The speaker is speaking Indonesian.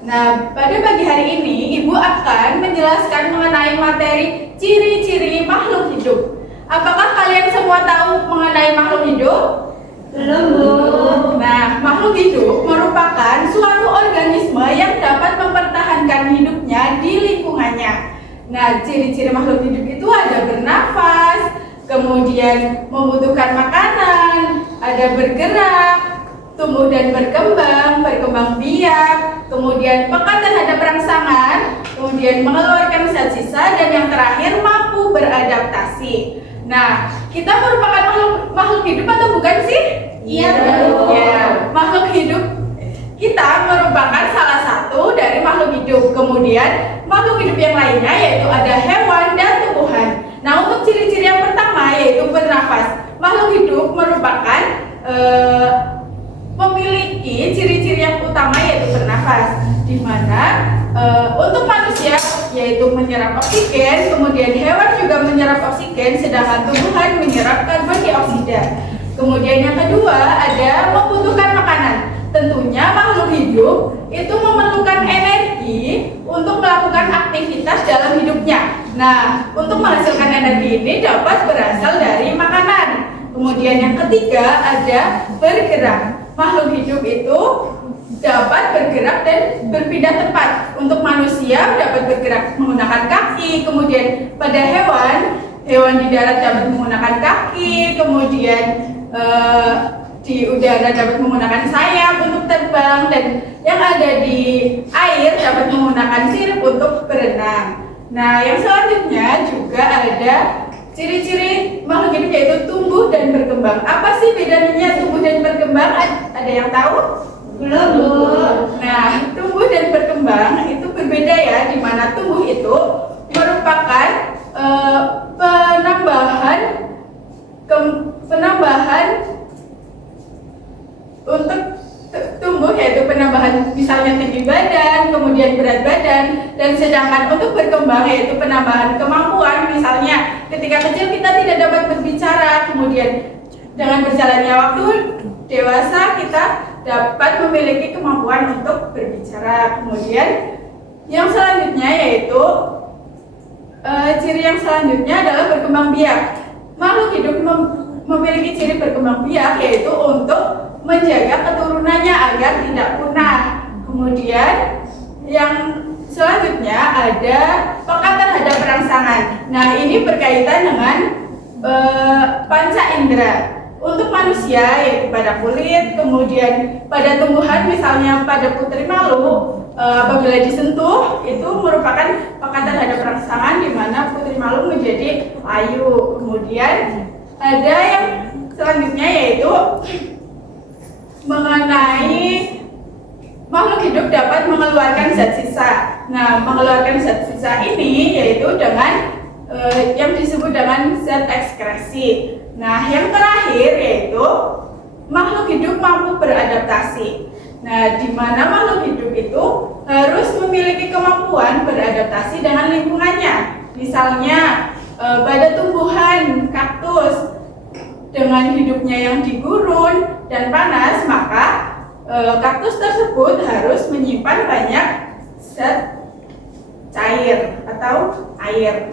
Nah, pada pagi hari ini Ibu akan menjelaskan mengenai materi ciri-ciri makhluk hidup. Apakah kalian semua tahu mengenai makhluk hidup? Belum, Bu. Nah, makhluk hidup merupakan suatu organisme yang dapat mempertahankan hidupnya di lingkungannya. Nah, ciri-ciri makhluk hidup itu ada bernafas, kemudian membutuhkan makanan, ada bergerak, tumbuh dan berkembang biak, kemudian peka terhadap rangsangan, kemudian mengeluarkan zat sisa, dan yang terakhir mampu beradaptasi. Nah, kita merupakan makhluk hidup atau bukan sih? Iya, Bu. Ya, makhluk hidup kita merupakan salah satu dari makhluk hidup. Kemudian makhluk hidup yang lainnya yaitu ada hewan dan tumbuhan. Nah, untuk ciri-ciri yang pertama yaitu bernafas. Makhluk hidup merupakan memiliki ciri-ciri yang utama yaitu bernafas, di mana untuk manusia yaitu menyerap oksigen, kemudian hewan juga menyerap oksigen, sedangkan tumbuhan menyerap karbon dioksida. Kemudian yang kedua ada membutuhkan makanan. Tentunya makhluk hidup itu memerlukan energi untuk melakukan aktivitas dalam hidupnya. Nah, untuk menghasilkan energi ini dapat berasal dari makanan. Kemudian yang ketiga ada bergerak. Makhluk hidup itu dapat bergerak dan berpindah tempat. Untuk manusia dapat bergerak menggunakan kaki, kemudian pada hewan di darat dapat menggunakan kaki, kemudian di udara dapat menggunakan sayap untuk terbang, dan yang ada di air dapat menggunakan sirip untuk berenang. Nah, yang selanjutnya juga ada ciri-ciri makhluk hidup yaitu tumbuh dan berkembang. Apa sih bedanya tumbuh dan berkembang? Ada yang tahu? Belum, Bu. Nah, tumbuh dan berkembang itu berbeda ya, di mana tumbuh itu merupakan penambahan untuk tumbuh, yaitu penambahan misalnya tinggi badan, kemudian berat badan, dan sedangkan untuk berkembang yaitu penambahan kemampuan, misalnya ketika kecil kita tidak dapat berbicara, kemudian dengan berjalannya waktu dewasa kita dapat memiliki kemampuan untuk berbicara. Kemudian yang selanjutnya yaitu ciri yang selanjutnya adalah berkembang biak. Makhluk hidup memiliki ciri berkembang biak yaitu untuk menjaga keturunannya agar tidak punah. Kemudian yang selanjutnya ada peka terhadap rangsangan. Nah, ini berkaitan dengan panca indera. Untuk manusia yaitu pada kulit, kemudian pada tumbuhan misalnya pada putri malu, apabila disentuh itu merupakan peka terhadap rangsangan, di mana putri malu menjadi layu. Kemudian ada yang selanjutnya yaitu mengenai makhluk hidup dapat mengeluarkan zat sisa. Nah, mengeluarkan zat sisa ini yaitu dengan yang disebut dengan zat ekskresi. Nah, yang terakhir yaitu makhluk hidup mampu beradaptasi. Nah, di mana makhluk hidup itu harus memiliki kemampuan beradaptasi dengan lingkungannya. Misalnya pada tumbuhan kaktus dengan hidupnya yang di gurun dan panas, maka kaktus tersebut harus menyimpan banyak zat cair atau air.